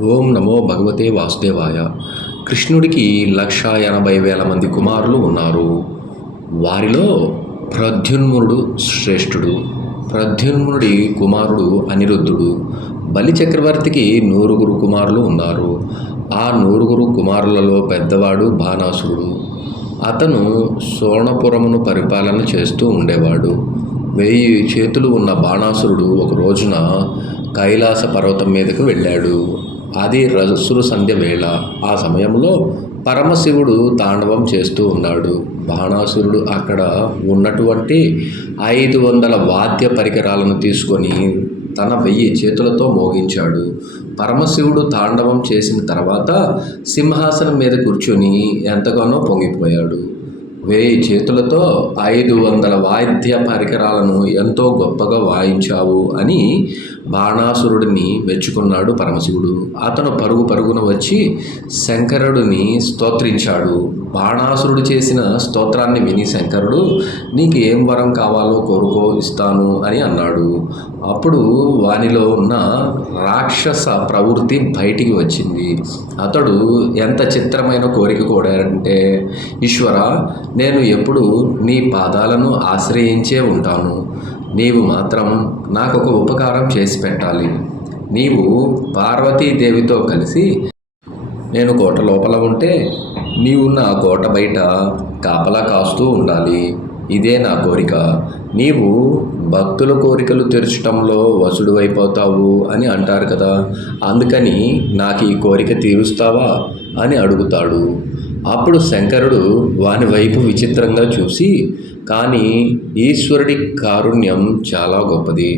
ఓం నమో భగవతే వాసుదేవాయ. కృష్ణుడికి 1,80,000 మంది కుమారులు ఉన్నారు. వారిలో ప్రద్యుమ్నుడు శ్రేష్ఠుడు. ప్రద్యుమ్నుడి కుమారుడు అనిరుద్ధుడు. బలి చక్రవర్తికి 100 కుమారులు ఉన్నారు. ఆ 100 కుమారులలో పెద్దవాడు బాణాసురుడు. అతను సోణపురమును పరిపాలన చేస్తూ ఉండేవాడు. 1000 చేతులు ఉన్న బాణాసురుడు ఒక రోజున కైలాస పర్వతం మీదకు వెళ్ళాడు. అది రసురు సంధ్య వేళ. ఆ సమయంలో పరమశివుడు తాండవం చేస్తూ ఉన్నాడు. బాణాసురుడు అక్కడ ఉన్నటువంటి 500 వాద్య పరికరాలను తీసుకొని తన 1000 చేతులతో మోగించాడు. పరమశివుడు తాండవం చేసిన తర్వాత సింహాసనం మీద కూర్చొని ఎంతగానో పొంగిపోయాడు. 1000 చేతులతో 500 వాద్య పరికరాలను ఎంతో గొప్పగా వాయించావు అని బాణాసురుడిని మెచ్చుకున్నాడు పరమశివుడు. అతను పరుగు పరుగున వచ్చి శంకరుడిని స్తోత్రించాడు. బాణాసురుడు చేసిన స్తోత్రాన్ని విని శంకరుడు, నీకు ఏం వరం కావాలో కోరుకో, ఇస్తాను అని అన్నాడు. అప్పుడు వానిలో ఉన్న రాక్షస ప్రవృత్తి బయటికి వచ్చింది. అతడు ఎంత చిత్రమైన కోరిక కోరాడంటే, ఈశ్వర, నేను ఎప్పుడు నీ పాదాలను ఆశ్రయించే ఉంటాను. నీవు మాత్రం నాకు ఒక ఉపకారం చేసి పెట్టాలి. నీవు పార్వతీదేవితో కలిసి నేను కోట లోపల ఉంటే నీవు నా కోట బయట కాపలా కాస్తూ ఉండాలి. ఇదే నా కోరిక. నీవు భక్తుల కోరికలు తీర్చడంలో వసుడు అయిపోతావు అని అంటారు కదా, అందుకని నాకు ఈ కోరిక తీరుస్తావా అని అడుగుతాడు. అప్పుడు శంకరుడు వాని వైపు విచిత్రంగా చూసి, కానీ ఈశ్వరుడి కారుణ్యం చాలా గొప్పది.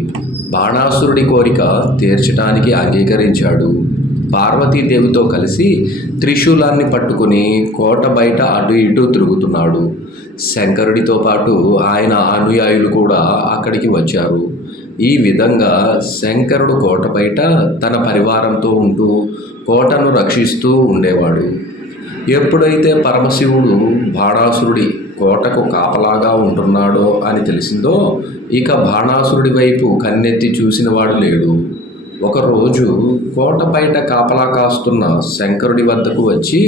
బాణాసురుడి కోరిక తీర్చడానికి అంగీకరించాడు. పార్వతీదేవితో కలిసి త్రిశూలాన్ని పట్టుకుని కోట బయట అటు ఇటు తిరుగుతున్నాడు. శంకరుడితో పాటు ఆయన అనుయాయులు కూడా అక్కడికి వచ్చారు. ఈ విధంగా శంకరుడు కోట బయట తన పరివారంతో ఉంటూ కోటను రక్షిస్తూ ఉండేవాడు. ఎప్పుడైతే పరమశివుడు బాణాసురుడి కోటకు కాపలాగా ఉంటున్నాడో అని తెలిసిందో, ఇక బాణాసురుడి వైపు కన్నెత్తి చూసినవాడు లేడు. ఒకరోజు కోట బయట కాపలా కాస్తున్న శంకరుడి వద్దకు వచ్చి,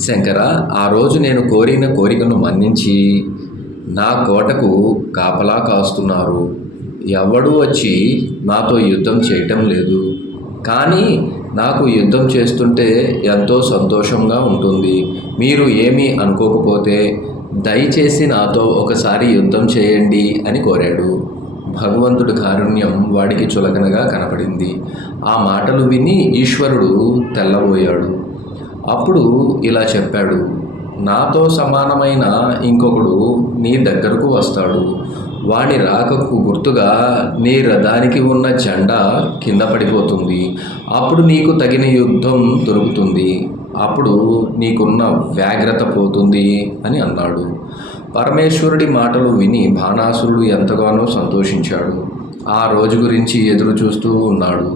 శంకర, ఆ రోజు నేను కోరిన కోరికను మన్నించి నా కోటకు కాపలా కాస్తున్నారు. ఎవడూ వచ్చి నాతో యుద్ధం చేయటం లేదు. కానీ నాకు యుద్ధం చేస్తుంటే ఎంతో సంతోషంగా ఉంటుంది. మీరు ఏమీ అనుకోకపోతే దయచేసి నాతో ఒకసారి యుద్ధం చేయండి అని కోరాడు. భగవంతుడి కారుణ్యం వాడికి చులకనగా కనపడింది. ఆ మాటలు విని ఈశ్వరుడు తెల్లబోయాడు. అప్పుడు ఇలా చెప్పాడు, నాతో సమానమైన ఇంకొకడు నీ దగ్గరకు వస్తాడు. వాడి రాకకు గుర్తుగా నీ రథానికి ఉన్న జెండా కింద పడిపోతుంది. అప్పుడు నీకు తగిన యుద్ధం దొరుకుతుంది. అప్పుడు నీకున్న వ్యాఘ్రత పోతుంది అని అన్నాడు. పరమేశ్వరుడి మాటలు విని బాణాసురుడు ఎంతగానో సంతోషించాడు. ఆ రోజు గురించి ఎదురు చూస్తూ ఉన్నాడు.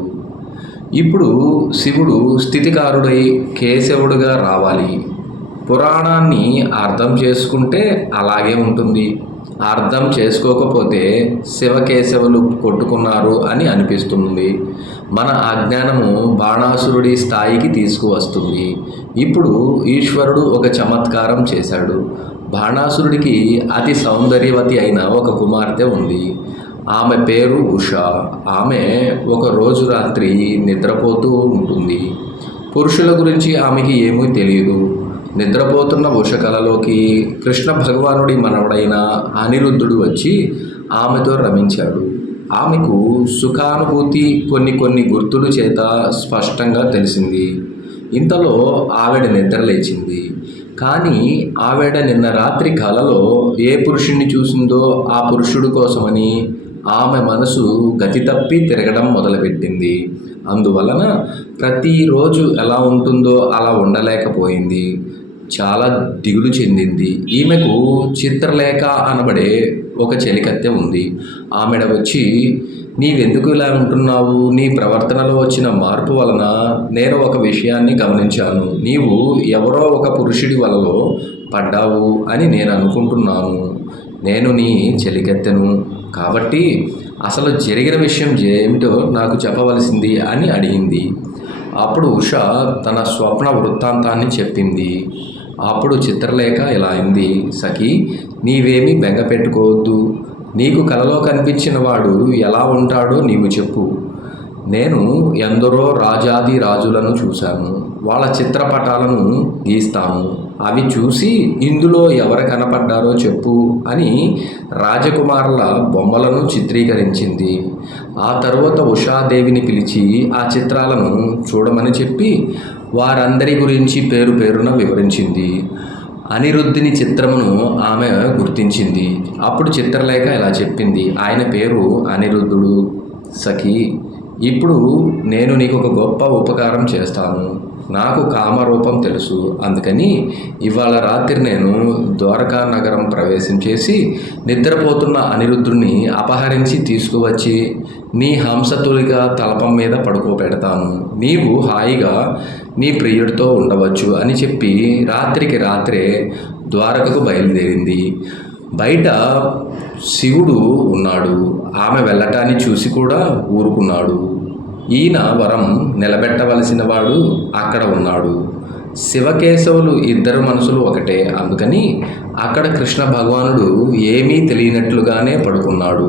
ఇప్పుడు శివుడు స్థితికారుడై కేశవుడుగా రావాలి. పురాణాన్ని అర్థం చేసుకుంటే అలాగే ఉంటుంది. అర్థం చేసుకోకపోతే శివకేశవులు కొట్టుకున్నారు అని అనిపిస్తుంది. మన అజ్ఞానము బాణాసురుడి స్థాయికి తీసుకువస్తుంది. ఇప్పుడు ఈశ్వరుడు ఒక చమత్కారం చేశాడు. బాణాసురుడికి అతి సౌందర్యవతి అయిన ఒక కుమార్తె ఉంది. ఆమె పేరు ఉష. ఆమె ఒక రోజు రాత్రి నిద్రపోతూ ఉంటుంది. పురుషుల గురించి ఆమెకి ఏమీ తెలియదు. నిద్రపోతున్న ఉష కలలోకి కృష్ణ భగవానుడి మనవడైన అనిరుద్ధుడు వచ్చి ఆమెతో రమించాడు. ఆమెకు సుఖానుభూతి కొన్ని గుర్తుల చేత స్పష్టంగా తెలిసింది. ఇంతలో ఆవిడ నిద్రలేచింది. కానీ ఆవిడ నిన్న రాత్రి కలలో ఏ పురుషుణ్ణి చూసిందో ఆ పురుషుడు కోసమని ఆమె మనసు గతి తప్పి తిరగడం మొదలుపెట్టింది. అందువలన ప్రతిరోజు ఎలా ఉంటుందో అలా ఉండలేకపోయింది. చాలా దిగులు చెందింది. ఈమెకు చిత్రలేఖ అనబడే ఒక చెలికత్తె ఉంది. ఆమెడ వచ్చి, నీవెందుకు ఇలా ఉంటున్నావు? నీ ప్రవర్తనలో వచ్చిన మార్పు వలన నేను ఒక విషయాన్ని గమనించాను. నీవు ఎవరో ఒక పురుషుడి వలలో పడ్డావు అని నేను అనుకుంటున్నాను. నేను నీ చెలికత్తెను కాబట్టి అసలు జరిగిన విషయం ఏమిటో నాకు చెప్పవలసింది అని అడిగింది. అప్పుడు ఉష తన స్వప్న వృత్తాంతాన్ని చెప్పింది. అప్పుడు చిత్రలేఖ ఇలా అయింది. సఖీ, నీవేమీ బెంగ పెట్టుకోవద్దు. నీకు కలలో కనిపించిన వాడు ఎలా ఉంటాడో నీవు చెప్పు. నేను ఎందరో రాజాది రాజులను చూశాను. వాళ్ళ చిత్రపటాలను గీస్తాము. అవి చూసి ఇందులో ఎవరు కనపడ్డారో చెప్పు అని రాజకుమారుల బొమ్మలను చిత్రీకరించింది. ఆ తరువాత ఉషాదేవిని పిలిచి ఆ చిత్రాలను చూడమని చెప్పి వారందరి గురించి పేరు పేరున వివరించింది. అనిరుద్ధుని చిత్రమును ఆమె గుర్తించింది. అప్పుడు చిత్రలేఖ ఇలా చెప్పింది. ఆయన పేరు అనిరుద్ధుడు. సఖీ, ఇప్పుడు నేను నీకు ఒక గొప్ప ఉపకారం చేస్తాను. నాకు కామరూపం తెలుసు. అందుకని ఇవాళ రాత్రి నేను ద్వారకా నగరం ప్రవేశం చేసి నిద్రపోతున్న అనిరుద్ధుడిని అపహరించి తీసుకువచ్చి నీ హంసతులిగా తలపం మీద పడుకోబెడతాను. నీవు హాయిగా నీ ప్రియుడితో ఉండవచ్చు అని చెప్పి రాత్రికి రాత్రే ద్వారకకు బయలుదేరింది. బయట శివుడు ఉన్నాడు. ఆమె వెళ్ళటాన్ని చూసి కూడా ఊరుకున్నాడు. ఈయన వరం నిలబెట్టవలసిన వాడు అక్కడ ఉన్నాడు. శివకేశవులు ఇద్దరు మనసులు ఒకటే. అందుకని అక్కడ కృష్ణ భగవానుడు ఏమీ తెలియనట్లుగానే పడుకున్నాడు.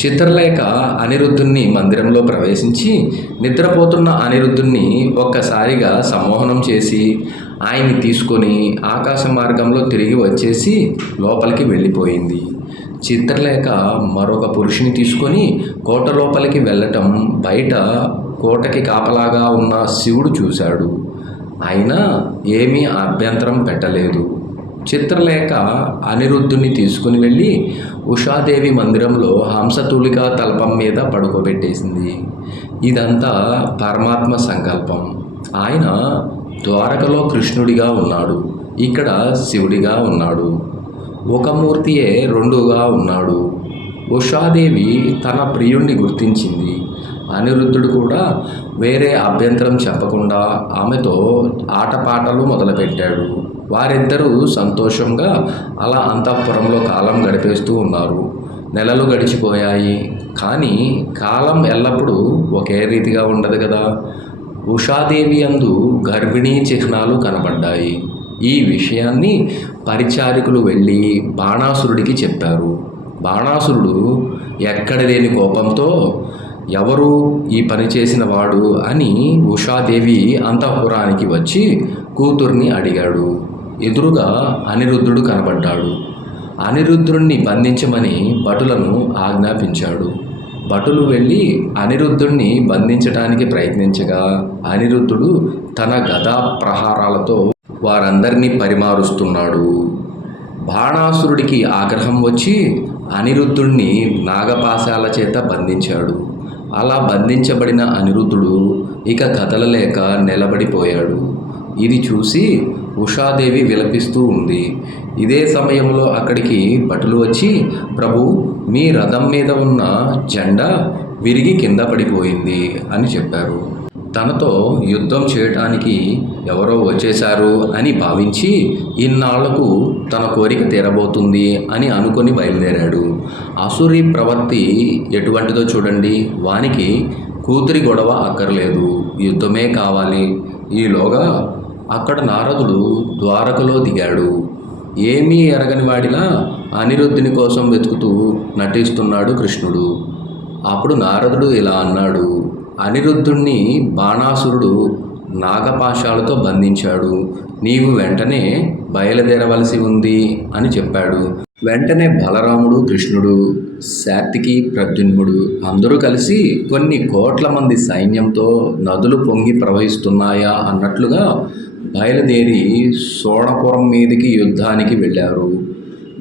చిత్రలేఖ అనిరుద్ధుణ్ణి మందిరంలో ప్రవేశించి నిద్రపోతున్న అనిరుద్ధుణ్ణి ఒక్కసారిగా సమ్మోహనం చేసి ఆయన్ని తీసుకొని ఆకాశ మార్గంలో తిరిగి వచ్చేసి లోపలికి వెళ్ళిపోయింది. చిత్రలేఖ మరొక పురుషుని తీసుకొని కోట లోపలికి వెళ్ళటం బయట కోటకి కాపలాగా ఉన్న శివుడు చూశాడు. అయినా ఏమీ అభ్యంతరం పెట్టలేదు. చిత్రలేఖ అనిరుద్ధుని తీసుకుని వెళ్ళి ఉషాదేవి మందిరంలో హంసతులికా తల్పం మీద పడుకోబెట్టేసింది. ఇదంతా పరమాత్మ సంకల్పం. ఆయన ద్వారకలో కృష్ణుడిగా ఉన్నాడు, ఇక్కడ శివుడిగా ఉన్నాడు. ఒక మూర్తియే రెండుగా ఉన్నాడు. ఉషాదేవి తన ప్రియుణ్ణి గుర్తించింది. అనిరుద్ధుడు కూడా వేరే అభ్యంతరం చెప్పకుండా ఆమెతో ఆటపాటలు మొదలుపెట్టాడు. వారిద్దరూ సంతోషంగా అలా అంతఃపురంలో కాలం గడిపేస్తూ ఉన్నారు. నెలలు గడిచిపోయాయి. కానీ కాలం ఎల్లప్పుడూ ఒకే రీతిగా ఉండదు కదా. ఉషాదేవి యందు గర్భిణీ చిహ్నాలు కనబడ్డాయి. ఈ విషయాన్ని పరిచారికులు వెళ్ళి బాణాసురుడికి చెప్పారు. బాణాసురుడు ఎక్కడ లేని కోపంతో ఎవరు ఈ పని చేసిన వాడు అని ఉషాదేవి అంతఃపురానికి వచ్చి కూతుర్ని అడిగాడు. ఎదురుగా అనిరుద్ధుడు కనబడ్డాడు. అనిరుద్ధుడిని బంధించమని భటులను ఆజ్ఞాపించాడు. భటులు వెళ్ళి అనిరుద్ధుడిని బంధించడానికి ప్రయత్నించగా అనిరుద్ధుడు తన గదా ప్రహారాలతో వారందరినీ పరిమారుస్తున్నాడు. బాణాసురుడికి ఆగ్రహం వచ్చి అనిరుద్ధుడిని నాగపాశాల చేత బంధించాడు. అలా బంధించబడిన అనిరుద్ధుడు ఇక కదలలేక నిలబడిపోయాడు. ఇది చూసి ఉషాదేవి విలపిస్తూ ఉంది. ఇదే సమయంలో అక్కడికి భటులు వచ్చి, ప్రభు, మీ రథం మీద ఉన్న జెండా విరిగి కింద పడిపోయింది అని చెప్పారు. తనతో యుద్ధం చేయటానికి ఎవరో వచ్చేశారు అని భావించి ఇన్నాళ్లకు తన కోరిక తీరబోతుంది అని అనుకొని బయలుదేరాడు. అసురి ప్రవృత్తి ఎటువంటిదో చూడండి. వానికి కూతురి గొడవ అక్కర్లేదు, యుద్ధమే కావాలి. ఈలోగా అక్కడ నారదుడు ద్వారకలో దిగాడు. ఏమీ ఎరగని వాడిలా అనిరుద్ధుని కోసం వెతుకుతూ నటిస్తున్నాడు కృష్ణుడు. అప్పుడు నారదుడు ఇలా అన్నాడు. అనిరుద్ధుణ్ణి బాణాసురుడు నాగపాశాలతో బంధించాడు. నీవు వెంటనే బయలుదేరవలసి ఉంది అని చెప్పాడు. వెంటనే బలరాముడు, కృష్ణుడు, సాత్వికి, ప్రద్యుమ్నుడు అందరూ కలిసి కొన్ని కోట్ల మంది సైన్యంతో నదులు పొంగి ప్రవహిస్తున్నాయా అన్నట్లుగా బయలుదేరి సోణపురం మీదికి యుద్ధానికి వెళ్ళారు.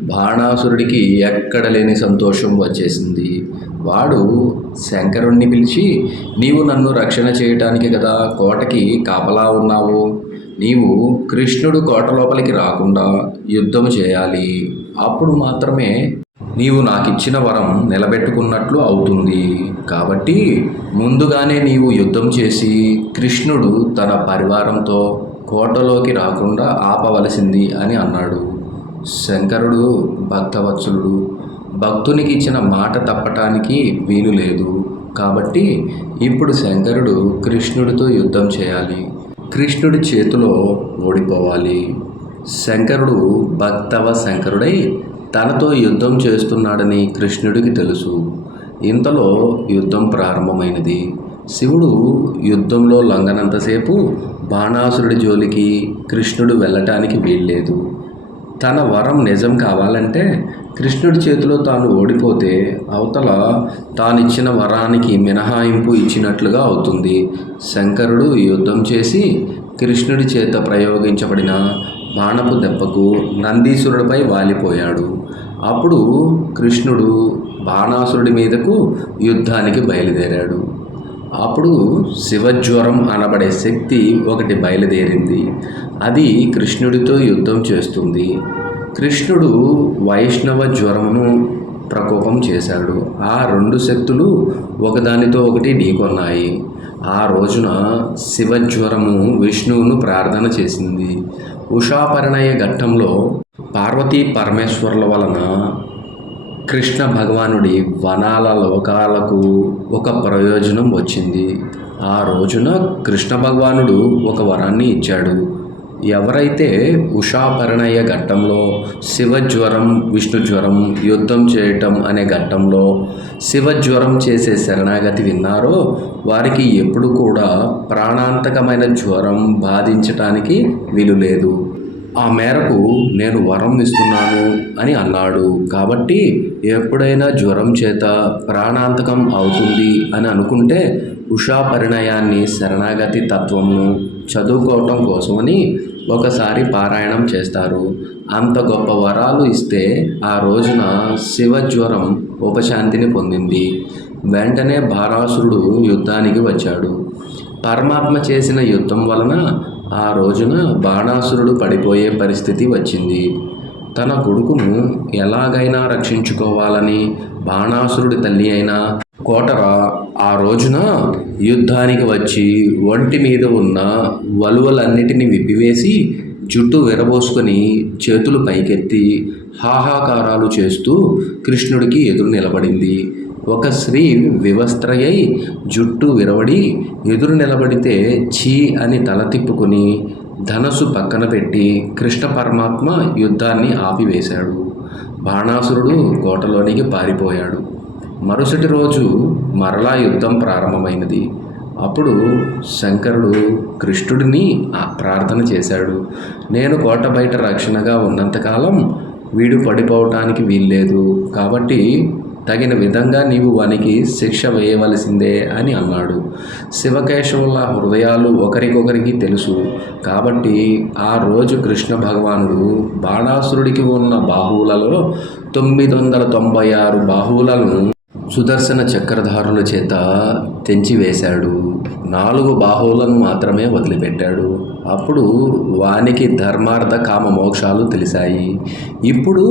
బాణాసురుడికి ఎక్కడ లేని సంతోషం వచ్చేసింది. వాడు శంకరుణ్ణి పిలిచి, నీవు నన్ను రక్షణ చేయటానికి కదా కోటకి కాపలా ఉన్నావు. నీవు కృష్ణుడు కోట లోపలికి రాకుండా యుద్ధం చేయాలి. అప్పుడు మాత్రమే నీవు నాకిచ్చిన వరం నిలబెట్టుకున్నట్లు అవుతుంది. కాబట్టి ముందుగానే నీవు యుద్ధం చేసి కృష్ణుడు తన పరివారంతో కోటలోకి రాకుండా ఆపవలసింది అని అన్నాడు. శంకరుడు భక్తవత్సలుడు. భక్తునికి ఇచ్చిన మాట తప్పటానికి వీలు లేదు. కాబట్టి ఇప్పుడు శంకరుడు కృష్ణుడితో యుద్ధం చేయాలి. కృష్ణుడి చేతిలో ఓడిపోవాలి. శంకరుడు భక్తవ శంకరుడై తనతో యుద్ధం చేస్తున్నాడని కృష్ణుడికి తెలుసు. ఇంతలో యుద్ధం ప్రారంభమైనది. శివుడు యుద్ధంలో లొంగనంతసేపు బాణాసురుడి జోలికి కృష్ణుడు వెళ్ళటానికి వీల్లేదు. తన వరం నిజం కావాలంటే కృష్ణుడి చేతిలో తాను ఓడిపోతే అవతల తానిచ్చిన వరానికి మినహాయింపు ఇచ్చినట్లుగా అవుతుంది. శంకరుడు యుద్ధం చేసి కృష్ణుడి చేత ప్రయోగించబడిన బాణపు దెబ్బకు నందీశ్వరుడిపై వాలిపోయాడు. అప్పుడు కృష్ణుడు బాణాసురుడి మీదకు యుద్ధానికి బయలుదేరాడు. అప్పుడు శివజ్వరం అనబడే శక్తి ఒకటి బయలుదేరింది. అది కృష్ణుడితో యుద్ధం చేస్తుంది. కృష్ణుడు వైష్ణవ జ్వరమును ప్రకోపం చేశాడు. ఆ రెండు శక్తులు ఒకదానితో ఒకటి ఢీకొన్నాయి. ఆ రోజున శివజ్వరము విష్ణువును ప్రార్థన చేసింది. ఉషాపరిణయ ఘట్టంలో పార్వతీ పరమేశ్వరుల వలన కృష్ణ భగవానుడి వనాల లోకాలకు ఒక ప్రయోజనం వచ్చింది. ఆ రోజున కృష్ణ భగవానుడు ఒక వరాన్ని ఇచ్చాడు. ఎవరైతే ఉషాపరిణయ ఘట్టంలో శివజ్వరం విష్ణుజ్వరం యుద్ధం చేయటం అనే ఘట్టంలో శివజ్వరం చేసే శరణాగతి విన్నారో వారికి ఎప్పుడు కూడా ప్రాణాంతకమైన జ్వరం బాధించటానికి వీలు లేదు. ఆ మేరకు నేను వరం ఇస్తున్నాను అని అన్నాడు. కాబట్టి ఎప్పుడైనా జ్వరం చేత ప్రాణాంతకం అవుతుంది అని అనుకుంటే ఉషాపరిణయాన్ని శరణాగతి తత్వంను చదువుకోవటం కోసమని ఒకసారి పారాయణం చేస్తారు. అంత గొప్ప వరాలు ఇస్తే ఆ రోజున శివజ్వరం ఉపశాంతిని పొందింది. వెంటనే బాణాసురుడు యుద్ధానికి వచ్చాడు. పరమాత్మ చేసిన యుద్ధం వలన ఆ రోజున బాణాసురుడు పడిపోయే పరిస్థితి వచ్చింది. తన కొడుకును ఎలాగైనా రక్షించుకోవాలని బాణాసురుడి తల్లి అయిన కోటర ఆ రోజున యుద్ధానికి వచ్చి ఒంటి మీద ఉన్న వలువలన్నిటినీ విప్పివేసి జుట్టు విరబోసుకొని చేతులు పైకెత్తి హాహాకారాలు చేస్తూ కృష్ణుడికి ఎదురు నిలబడింది. ఒక స్త్రీ వివస్త్రయై జుట్టు విరవడి ఎదురు నిలబడితే ఛీ అని తల తిప్పుకొని ధనస్సు పక్కన పెట్టి కృష్ణ పరమాత్మ యుద్ధాన్ని ఆపివేశాడు. బాణాసురుడు కోటలోనికి పారిపోయాడు. మరుసటి రోజు మరలా యుద్ధం ప్రారంభమైనది. అప్పుడు శంకరుడు కృష్ణుడిని ప్రార్థన చేశాడు. నేను కోట బయట రక్షణగా ఉన్నంతకాలం వీడు పడిపోవటానికి వీల్లేదు. కాబట్టి తగిన విధంగా నీవు వానికి శిక్ష వేయవలసిందే అని అన్నాడు. శివకేశవుల హృదయాలు ఒకరికొకరికి తెలుసు. కాబట్టి ఆ రోజు కృష్ణ భగవానుడు బాణాసురుడికి ఉన్న బాహువులలో 996 బాహువులను సుదర్శన చక్రధారుల చేత తెంచివేశాడు. 4 బాహువులను మాత్రమే వదిలిపెట్టాడు. అప్పుడు వానికి ధర్మార్థ కామ మోక్షాలు తెలిసాయి. ఇప్పుడు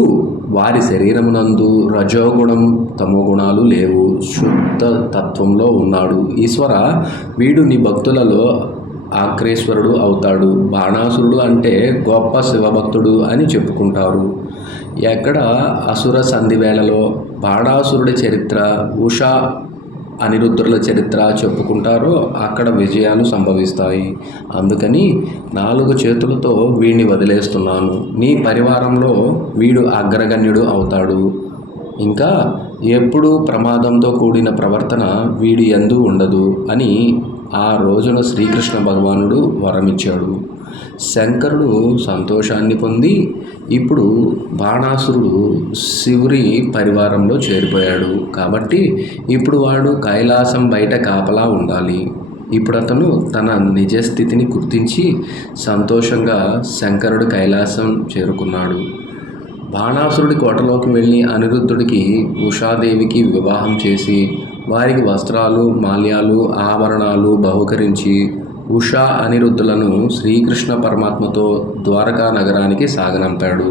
వారి శరీరమునందు రజోగుణం తమోగుణాలు లేవు. శుద్ధ తత్వంలో ఉన్నాడు. ఈశ్వర, వీడు నీ భక్తులలో ఆగ్రేశ్వరుడు అవుతాడు. బాణాసురుడు అంటే గొప్ప శివభక్తుడు అని చెప్పుకుంటారు. ఎక్కడ అసుర సంధివేళలో బాణాసురుడి చరిత్ర, ఉషా అనిరుద్ధుల చరిత్ర చెప్పుకుంటారో అక్కడ విజయాలు సంభవిస్తాయి. అందుకని 4 చేతులతో వీడిని వదిలేస్తున్నాను. నీ పరివారంలో వీడు అగ్రగణ్యుడు అవుతాడు. ఇంకా ఎప్పుడూ ప్రమాదంతో కూడిన ప్రవర్తన వీడి యందు ఉండదు అని ఆ రోజున శ్రీకృష్ణ భగవానుడు వరమిచ్చాడు. శంకరుడు సంతోషాన్ని పొంది ఇప్పుడు బాణాసురుడు శివుడి పరివారంలో చేరిపోయాడు. కాబట్టి ఇప్పుడు వాడు కైలాసం బయట కాపలా ఉండాలి. ఇప్పుడు అతను తన నిజస్థితిని గుర్తించి సంతోషంగా శంకరుడు కైలాసం చేరుకున్నాడు. బాణాసురుడి కోటలోకి వెళ్ళి అనిరుద్ధుడికి ఉషాదేవికి వివాహం చేసి వారికి వస్త్రాలు, మాల్యాలు, ఆభరణాలు బహుకరించి ఉషా అనిరుద్ధులను శ్రీకృష్ణ పరమాత్మతో ద్వారకా నగరానికి సాగనంపాడు.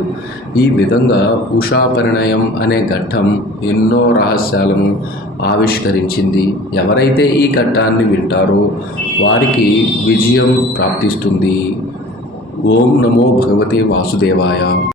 ఈ విధంగా ఉషా పరిణయం అనే ఘట్టం ఎన్నో రహస్యాలను ఆవిష్కరించింది. ఎవరైతే ఈ ఘట్టాన్ని వింటారో వారికి విజయం ప్రాప్తిస్తుంది. ఓం నమో భగవతే వాసుదేవాయ.